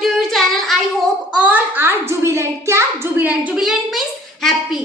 to your channel. I hope all are jubilant. क्या jubilant? Jubilant means happy.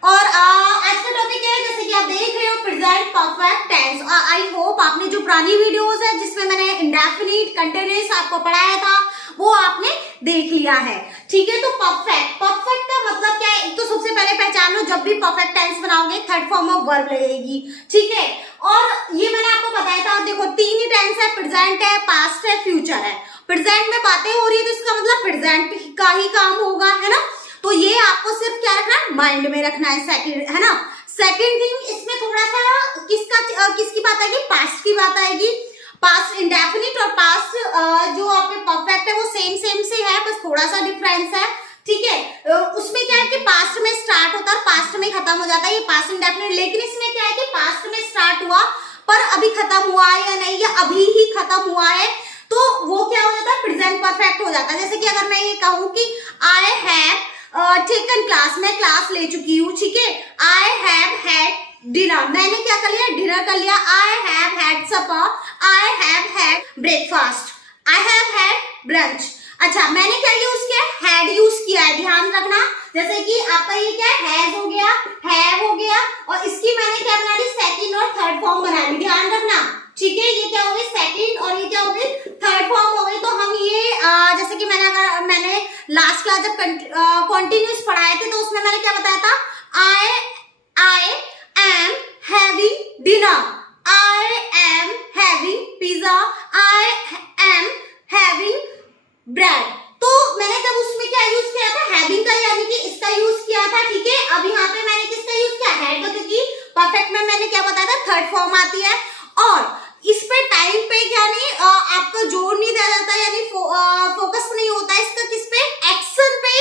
और आज का टॉपिक है, जैसे कि आप देख रहे हो, present perfect tense. I hope आपने जो पुरानी वीडियोस है जिसमें मैंने इंडेफिनिट कंटिन्यूअस आपको पढ़ाया था वो आपने देख लिया है। ठीक है, तो परफेक्ट का मतलब क्या है? एक तो सबसे पहले पहचान लो, जब भी परफेक्ट टेंस बनाओगे थर्ड फॉर्म ऑफ वर्ब लगेगी। ठीक है, और ये मैंने आपको बताया था। देखो, तीन ही टेंस है, प्रेजेंट है, पास्ट है, फ्यूचर है। प्रेजेंट में बातें हो रही है तो इसका मतलब प्रेजेंट का ही काम होगा, है ना। तो ये आपको सिर्फ क्या रखना है, माइंड में रखना है। सेकंड, है ना। सेकंड थिंग, इसमें थोड़ा सा किसकी बात आएगी? पास्ट की बात आएगी। पास्ट इंडेफिनिट और पास्ट जो आपके परफेक्ट है वो सेम से है, बस थोड़ा सा डिफरेंस है। ठीक है, उसमें क्या है कि पास्ट में स्टार्ट होता है, पास्ट में खत्म हो जाता है, ये पास्ट इंडेफिनिट। लेकिन इसमें क्या है कि पास्ट में स्टार्ट हुआ पर अभी खत्म हुआ है या नहीं, या अभी ही खत्म हुआ है, तो वो क्या हो जाता है? प्रेजेंट परफेक्ट हो जाता है। जैसे कि अगर मैं ये कहूँ कि आई हैव टेकन क्लास, मैं क्लास ले चुकी हूँ। ठीक है, आई हैव हैड डिनर, मैंने क्या कर लिया? डिनर कर लिया। I have had supper, I have had breakfast, I have had brunch. अच्छा, मैंने क्या यूज किया? हैड यूज किया है, ध्यान रखना। जैसे कि आपका ये क्या है? हैज हो गया, हैव हो गया, और इसकी मैंने क्या बना ली? सेकंड और थर्ड फॉर्म बना ली, ध्यान रखना। ठीक है, ये क्या हो गई? सेकंड, और ये क्या हो गई? थर्ड फॉर्म हो गई। तो हम ये जैसे कि मैंने लास्ट क्लास जब कंटिन्यूअस पढ़ाए थे तो उसमें मैंने क्या बताया था? I am having dinner, I am having pizza, I am having bread. तो मैंने जब उसमें क्या यूज किया था? हैविंग का, यानी कि इसका यूज किया था। ठीक है, अब यहाँ पे मैंने किसका यूज किया? हैड का, क्योंकि परफेक्ट में मैंने क्या बताया था? थर्ड फॉर्म आती है। और इस पे टाइम पे क्या नहीं, आपका जोर नहीं दिया जाता, यानी फोकस नहीं होता है इसका। किस पे? एक्शन पे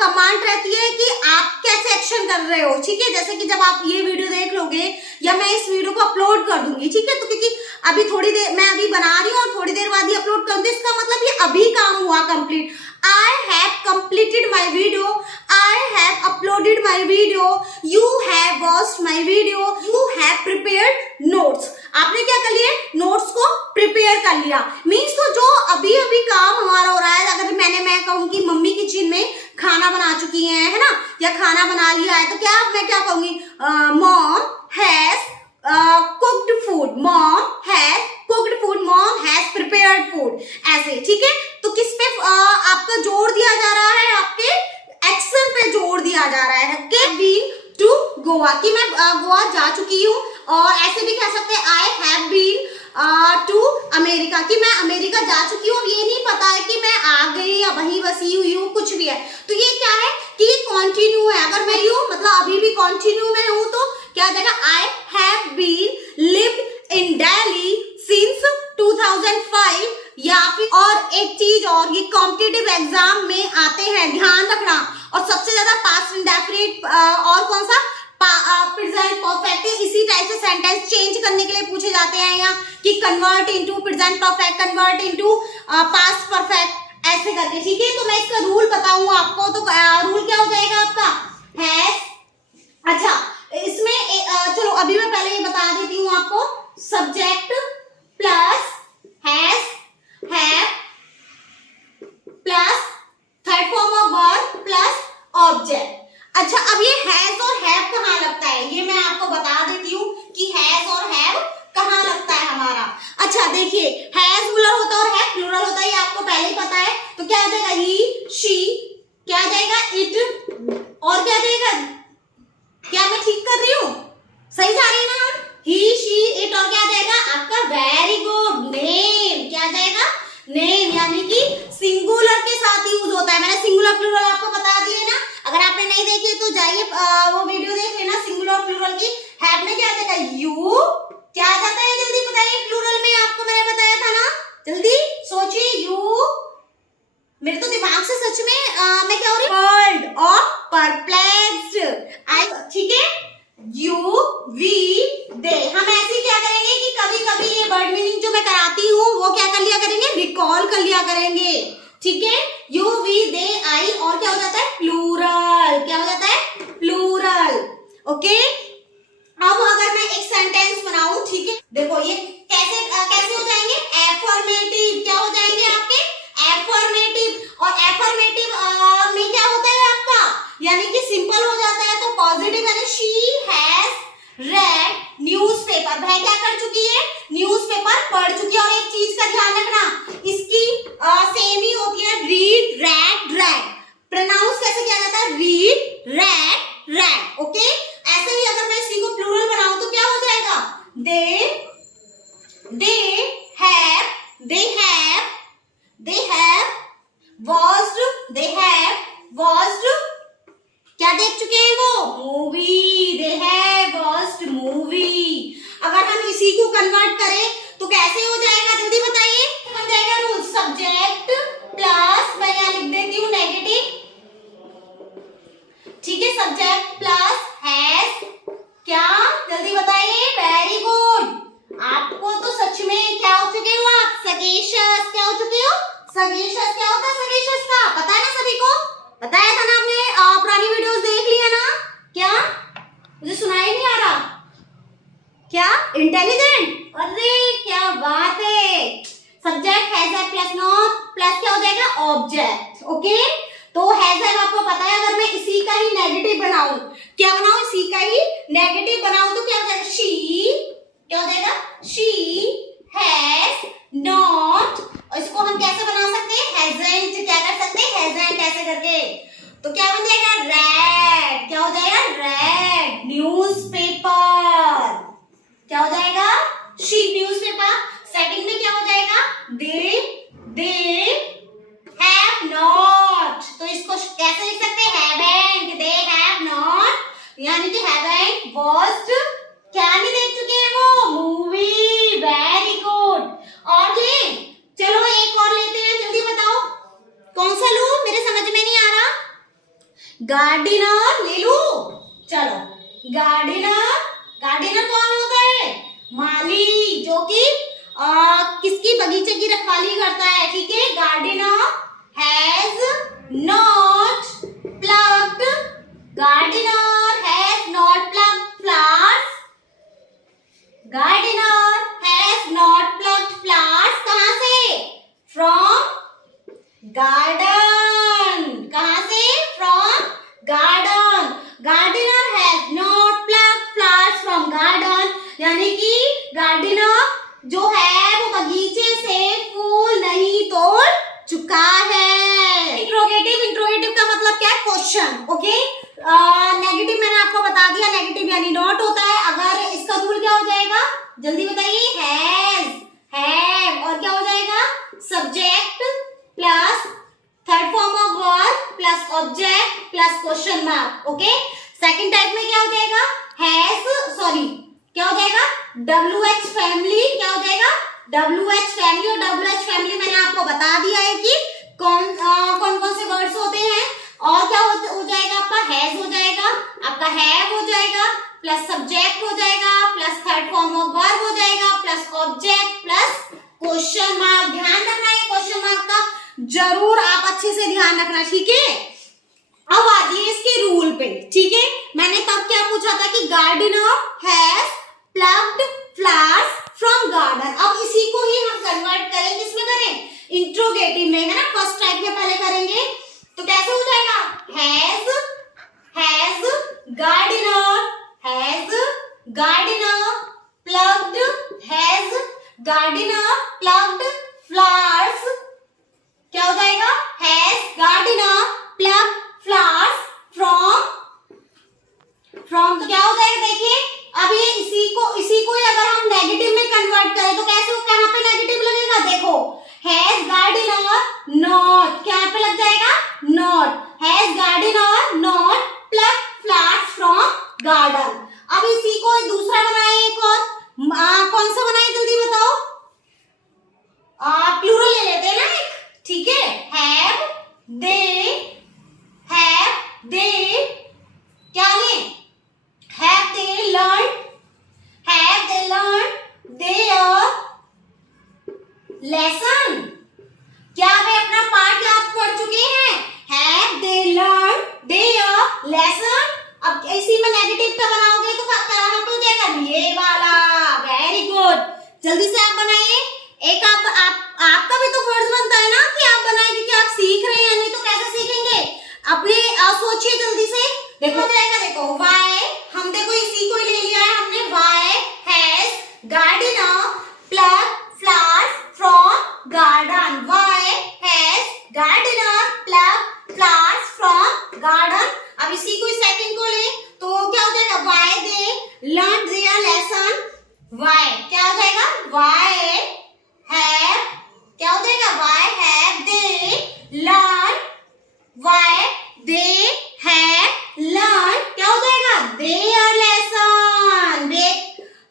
कमांड रहती है कि आप कैसे एक्शन कर रहे हो। ठीक है, जैसे कि जब आप ये वीडियो देख लोगे या मैं इस वीडियो को अपलोड कर दूंगी, ठीक है, तो क्योंकि अभी थोड़ी देर मैं अभी बना रही हूँ और थोड़ी देर बाद ही अपलोड कर दूंगी, इसका मतलब ये अभी काम हुआ complete. I have completed my video, I have uploaded my video, you have watched my video, you have prepared notes। आपने क्या कर लिया? नोट्स को प्रिपेयर कर लिया। मीन्स तो जो अभी अभी काम हमारा हो रहा है, अगर मैं कहूँ कि मम्मी किचन में खाना बना चुकी है ना, या खाना बना लिया है, तो क्या मैं क्या कहूंगी? Mom has cooked food, mom has cooked food, mom has prepared food, ऐसे। ठीक है, तो किस पे आपका जोर दिया जा रहा है? आपके एक्शन पे जोर दिया जा रहा है। बीन टू गोवा, कि मैं गोवा जा चुकी हूँ। और ऐसे भी कह सकते हैं I have been to America, कि मैं अमेरिका जा चुकी हूँ। ये नहीं पता है कि मैं आ गई या वहीं बसी हुई हूँ, कुछ भी है। तो ये क्या है कि ये कॉन्टिन्यू है। अगर मैं यूँ मतलब अभी भी कॉन्टिन्यू में हूँ तो क्या हो जाएगा? I have been lived in Delhi since 2005। या फिर और एक चीज और, ये कॉम्पिटिटिव एग्जाम में आते हैं, ध्यान रखना। और सबसे ज्यादा पास्ट इंडेफिनिट और कौन सा? Present perfect. इसी टाइप से सेंटेंस चेंज करने के लिए पूछे जाते हैं, या कि convert into present perfect, convert into past perfect, ऐसे करके। ठीक है, तो मैं इसका रूल बताऊं आपको, तो रूल क्या हो जाएगा आपका? हैज। अच्छा, इसमें चलो अभी मैं पहले ये बता देती हूँ आपको। Subject plus has, have plus third form of verb plus object. अच्छा, अब ये हैज और हैव कहाँ लगता है, ये मैं आपको बता देती हूँ कि हैज और हैव कहाँ लगता है हमारा। अच्छा, देखिए, हैज प्लूरल होता है और हैव प्लूरल होता है, ये आपको पहले ही पता है। तो क्या आ जाएगा? ही, शी, क्या आ जाएगा? इट, और क्या देगा? क्या मैं ठीक कर रही हूँ? सही जा रही है ना? ही, शी, इट, और क्या जाएगा आपका? Very good, name. क्या जाएगा? नेम, यानी कि सिंगुलर के साथ यूज होता है। मैंने सिंगुलर प्लूरल आपको बता दिए ना। अगर आपने नहीं देखी तो जाइए वो वीडियो देख लेना सिंगुलर प्लूरल की। हैव में क्या जाएगा? यू। क्या आ जाता है? जल्दी बताइए, प्लूरल में आपको मैंने बताया था ना, जल्दी सोचिए। यू, मेरे तो दिमाग से सच में मैं क्या हो रही? वर्ल्ड और परप्लेक्स्ड। ठीक है, यू, वी, दे। हम ऐसे क्या करेंगे कि कभी कभी ये वर्ड मीनिंग जो मैं कराती हूँ वो क्या कर लिया करेंगे? रिकॉल कर लिया करेंगे। ठीक है, यू, वी, दे, आई, और क्या हो जाता है? प्लूरल। क्या हो जाता है? प्लूरल। ओके, अब अगर मैं एक सेंटेंस बनाऊं, ठीक है, देखो ये कैसे हो जाएंगे? एफर्मेटिव। क्या हो जाएंगे आपके? एफर्मेटिव। यानी कि सिंपल हो जाता है। तो पॉजिटिव यानी शी हैज रेड न्यूज़पेपर, वह क्या कर चुकी है, न्यूज़पेपर पढ़ चुकी है। और एक चीज का ध्यान रखना, इसकी सेम ही होती है रीड रेड रेड, प्रोनाउंस कैसे किया जाता है, रीड रेड रेड। ओके, ऐसे ही अगर मैं इसी को प्लूरल बनाऊं तो क्या हो जाएगा, they have watched क्या देख चुके हैं वो, movie, they have watched movie। अगर हम इसी को कन्वर्ट करें तो कैसे हो जाएगा, जल्दी बताइए, बन जाएगा रूल, सब्जेक्ट प्लस, मैं यहाँ लिख देती हूँ नेगेटिव, ठीक है, सब्जेक्ट प्लस हैज, क्या, जल्दी बताइए, वेरी गुड। आपको तो सच में क्या हो चुके हो आप, सगेशियस, क्या हो चुके हो, सगेशियस। क्या होता है सगेशियस का, पता है ना सभी को, बताया था ना आपने, पुरानी वीडियोस देख लिया ना, क्या, मुझे सुनाई नहीं आ रहा, क्या, इंटेलिजेंट, अरे क्या बात है। Subject has plus not plus क्या हो जाएगा, ऑब्जेक्ट। ओके, तो हैज आपको पता है, अगर मैं इसी का ही नेगेटिव बनाऊं, क्या बनाऊं, इसी का ही नेगेटिव बनाऊं तो क्या हो जाएगा, शी, क्या हो जाएगा, शी हैज नॉट, और इसको हम कैसे बना सकते हैं, हैजंट, क्या कर सकते हैं, हैजंट ऐसे करके, तो क्या बन जाएगा, रेड, क्या हो जाएगा, रेड न्यूज़पेपर, क्या हो जाएगा, शी न्यूज़पेपर। सेकंड में क्या हो जाएगा, दे हैव नॉट, तो इसको कैसे लिख सकते हैं, हैवंट, दे हैव नॉट, यानी कि हैवंट वॉच्ड, क्या नहीं देख चुके हैं वो, मूवी, वेरी गुड। और ले, चलो एक और लेते हैं, जल्दी बताओ कौन सा लूं, मेरे समझ में नहीं आ रहा, गार्डनर ले लूं, चलो, गार्डनर कौन होता है, माली, जो कि किसकी, बगीचे की रखवाली करता है, ठीक है। Gardener has not plugged, gardener has not plugged flowers, gardener has not plugged flowers, कहां से, फ्रॉम गार्डन, कहां से, from garden, gardener has not plugged flowers from garden, यानी कि गार्डनर जो है वो बगीचे से फूल नहीं तोड़ चुका है। इंट्रोगेटिव का मतलब क्या है, क्वेश्चन। ओके, नेगेटिव मैंने आपको बता दिया, नेगेटिव यानी नॉट होता है। अगर इसका रूल क्या हो जाएगा, जल्दी बताइए, हैव, और क्या हो जाएगा, subject plus third form of verb plus object plus question mark. Okay, second type में क्या हो जाएगा, क्या हो जाएगा, WH फैमिली, क्या हो जाएगा, WH फैमिली। और WH फैमिली मैंने आपको बता दिया है कि कौन कौन से वर्ड्स होते हैं। और क्या हो जाएगा, आपका हैज हो जाएगा, आपका हैव हो जाएगा, प्लस सब्जेक्ट हो जाएगा, plus third form of verb हो जाएगा, plus object plus question mark. ध्यान रखना है क्वेश्चन मार्क का, जरूर आप अच्छे से ध्यान रखना, ठीक है। अब आइए इसके रूल पे, ठीक है। मैंने तब क्या पूछा था कि gardener has plugged flowers from garden. अब इसी को ही हम कन्वर्ट करें, किसमें करें, इंट्रोगेटिव में, है ना। फर्स्ट टाइप में पहले करेंगे तो कैसे हो जाएगा, हैज गार्डनर प्लग्ड फ्लावर्स, क्या हो जाएगा, has gardener plugged flowers from, तो क्या हो जाएगा, देखिए अब ये इसी को ही अगर हम नेगेटिव में कन्वर्ट करें तो कैसे, कहां पे नेगेटिव लगेगा, देखो, हैज गार्डनर नॉट, क्या पे लग जाएगा, not, has gardener not plugged flowers from garden. अब इसी को दूसरा बनाए, एक और, कौन सा बनाए, जल्दी बताओ, प्लूरल ले लेते हैं ना एक, ठीक है। देखो जाएगा, देखो वाई, हम देखो इसी को ही ले लिया है हमने, why has gardener plug flowers from garden, why has gardener plug flowers from garden. अब इसी को सेकंड को ले तो क्या हो जाएगा, why they learn their lesson, why क्या हो जाएगा, वाई हैव, क्या हो जाएगा, why have they learn, why they have learn, क्या हो जाएगा, देयर लेसन,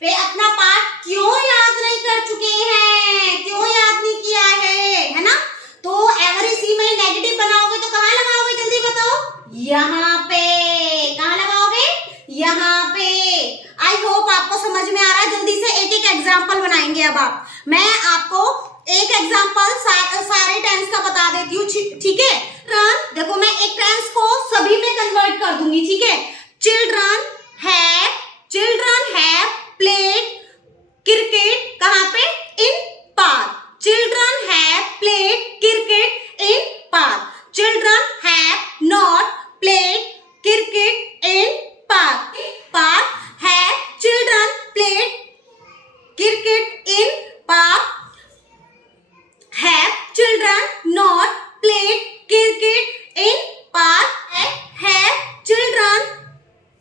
वे अपना पाठ क्यों याद नहीं कर चुके हैं, क्यों याद नहीं किया है ना। तो अगर इसी में नेगेटिव बनाओगे तो कहाँ लगाओगे, जल्दी बताओ, यहाँ पे, कहाँ लगाओगे, यहाँ पे। आई होप आपको समझ में आ रहा है। जल्दी से एक एक एग्जाम्पल बनाएंगे। अब मैं आपको एक एग्जाम्पल सारे टेंस का बता देती हूँ, ठीक है। देखो मैं एक टेंस को सभी में कन्वर्ट कर दूंगी, ठीक है। चिल्ड्रन हैव प्लेड क्रिकेट, कहाँ पे, in park, children have played cricket in park, children have not played cricket in park, park have children played cricket in park, have children not played cricket in park, have children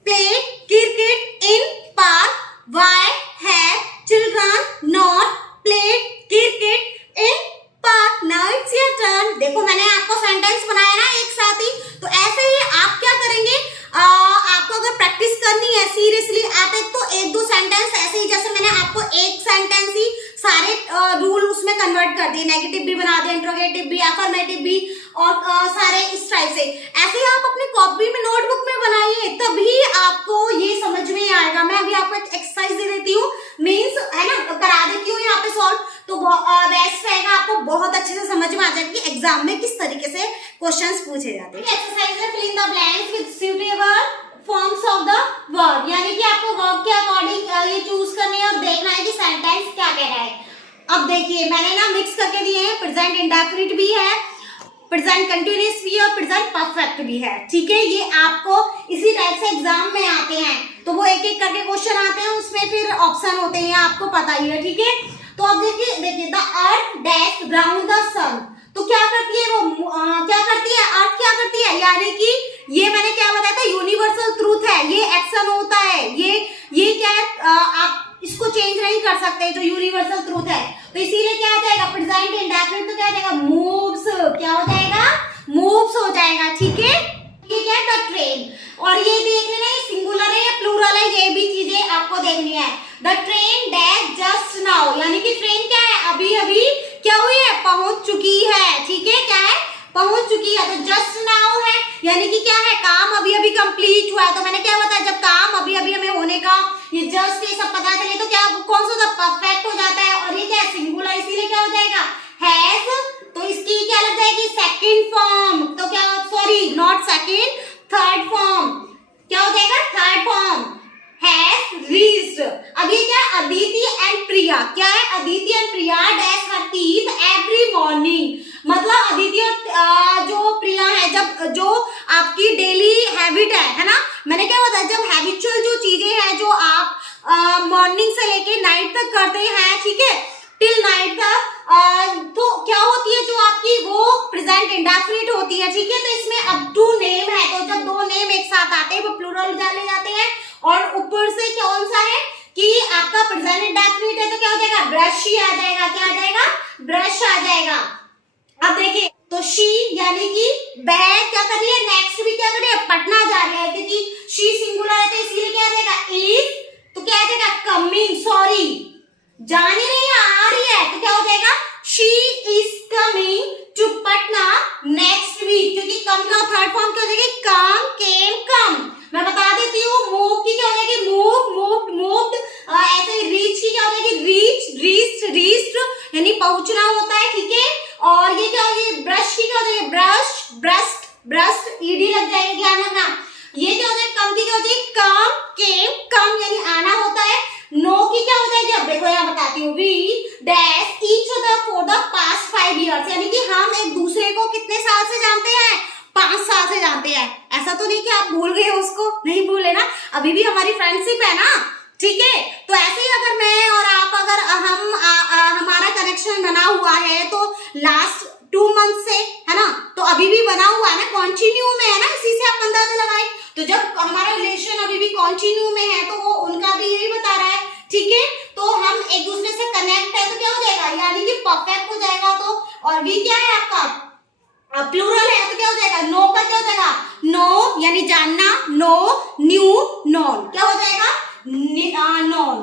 played cricket in park, why have children not played cricket in park। now it's your turn। देखो मैंने आपको sentence बनाया ना एक साथ ही, तो ऐसे ही आप क्या करेंगे, आपको अगर प्रैक्टिस करनी है सीरियसली, आप एक दो सेंटेंस ऐसे ही, जैसे मैंने आपको एक सेंटेंस ही सारे रूल उसमें कन्वर्ट कर दिए, नेगेटिव भी बना दिया, इंट्रोगेटिव भी, अफर्मेटिव भी, और सारे इस टाइप से। ऐसे आप अपनी कॉपी में नोटबुक में बनाइए, तभी आपको ये समझ में आएगा। मैं अभी आपको एक एक्सरसाइज दे देती हूँ, मीन्स है ना, करा देती हूँ यहाँ पे सॉल्व, तो बेस्ट रहेगा, आपको बहुत अच्छे से समझ में आ जाएगा कि एग्जाम में किस तरीके से क्वेश्चंस पूछे जाते हैं। एक्सरसाइज है fill in the blanks with suitable forms of the verb, यानी कि आपको वर्ब के अकॉर्डिंग ये चूज करनी है और देखना है कि सेंटेंस क्या कह रहा है। अब देखिए मैंने ना मिक्स करके दिए हैं, प्रेजेंट इंडेफिनिट भी है, प्रेजेंट कंटिन्यूअस भी है और प्रेजेंट परफेक्ट भी है, ठीक है। ये आपको इसी टाइप से एग्जाम में आते हैं, तो वो एक एक करके क्वेश्चन आते हैं, उसमें फिर ऑप्शन होते हैं, आपको पता ही है, ठीक है। तो अब देखिए the earth dash round the sun, तो क्या करती है वो, क्या करती है, अर्थ क्या करती है, यानी कि ये मैंने क्या बताया था, यूनिवर्सल ट्रूथ है, ये एक्शन होता है, ये क्या है, आप इसको चेंज नहीं कर सकते, जो यूनिवर्सल ट्रूथ है। तो इसीलिए क्या हो जाएगा, प्रेजेंट इंडेफिनिट, तो क्या हो जाएगा, मूव्स, क्या हो जाएगा, मूव्स हो जाएगा, ठीक है। ठीक है, द ट्रेन, और ये देख लेना ये सिंगुलर है या प्लूरल है, ये भी चीजें आपको देखनी है। The train dash just now, यानी कि ट्रेन क्या है, अभी अभी क्या हुई है, पहुंच चुकी है, ठीक है, क्या है, पहुंच चुकी है। तो जस्ट नाउ है, यानी कि क्या है, काम अभी अभी कंप्लीट हुआ है। तो मैंने क्या बताया, जब काम अभी अभी हमें होने का ये जस्ट ये सब पता चले तो क्या कौन सा परफेक्ट हो जाता है, और ये क्या है, सिंगुलर, इसीलिए क्या हो जाएगा, हैज, तो इसकी क्या लग जाएगी, सेकंड फॉर्म, तो क्या, sorry not second, third form, क्या हो जाएगा, थर्ड फॉर्म, हैज रीच्ड। अब ये क्या, अदिति एंड प्रिया, क्या है, Aditi and Priya dash her teeth every morning, मतलब अदिति और जो प्रिया है, जब जो आपकी डेली हैबिट है ना, मैंने क्या बताया, जब हैबिचुअल जो चीजें हैं जो आप मॉर्निंग से लेके नाइट तक करते हैं, ठीक है, टिल नाइट तक, तो क्या होती है, जो आपकी वो प्रेजेंट इंडेफिनिट होती है, ठीक है। तो इसमें अप टू नेम है, तो जब दो नेम एक साथ आते हैं वो प्लूरल डाले जाते हैं, और ऊपर से कौन सा है कि आपका प्रेजेंट इंडेफिनिट है, तो क्या हो जाएगा, ब्रश ही आ जाएगा, क्या आ जाएगा, ब्रश आ जाएगा। अब देखिए, तो शी यानी कि वह क्या कर रही है, नेक्स्ट भी क्या कर रही है, पटना जा रही है, क्योंकि शी सिंगुलर है, तो इसलिए क्या आ जाएगा, इज, तो क्या आ जाएगा, कमिंग, सॉरी जानी नहीं आ रही है, तो क्या हो जाएगा, she is coming to Patna next week, क्योंकि कम का थर्ड फॉर्म क्या हो जाएगी, कम, केम, कम। मैं बता देती हूँ, मूव की क्या हो जाएगी, मूव, मूव्ड, मूव्ड, ऐसे रीच की क्या हो जाएगी, रीच, रीच्ड, रीच्ड, यानी पहुंचना होता है, ठीक है। और ये क्या हो जाएगी, ब्रश की क्या हो जाएगी, ब्रश, ब्रस्ट, ब्रस्ट, ईडी लग जाएगी, ध्यान रखना। ये क्या हो जाएगी, कम की क्या हो जाएगी, कम, केम, कम, यानी आना होता है। नो की क्या हो जाएगी, अब देखो यहाँ बताती हूँ, we dash each other for the past 5 years, यानी कि हम एक दूसरे को कितने साल से जानते हैं, 5 साल से जानते हैं। ऐसा तो नहीं कि आप भूल गए हो उसको, नहीं भूले ना, अभी भी हमारी फ्रेंडशिप है ना, ठीक है। तो ऐसे ही अगर मैं और आप अगर हमारा कनेक्शन बना हुआ है तो लास्ट 2 मंथ से, है ना, तो अभी भी बना हुआ है ना, कंटिन्यू में है ना, इसी से आप अंदाजा लगाए। तो जब हमारा रिलेशन अभी भी कंटिन्यू में है तो वो उनका भी यही बता रहा है, ठीक है। तो हम एक दूसरे से कनेक्ट है तो क्या हो जाएगा, यानी कि परफेक्ट हो जाएगा। तो और भी क्या है आपका, प्लूरल है तो क्या हो जाएगा, नो का क्या हो जाएगा, नो यानी जानना, नो, न्यू, नॉन, क्या हो जाएगा, नॉन,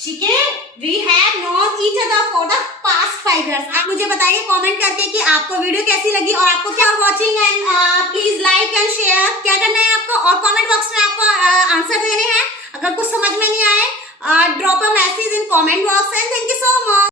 ठीक है। We have known each other for the past 5 years। आप मुझे बताइए कमेंट करके कि आपको वीडियो कैसी लगी और आपको क्या watching and please like and share क्या करना है आपको, और कमेंट बॉक्स में आपको आंसर देने हैं। अगर कुछ समझ में नहीं आए, drop a message in comment box and thank you so much.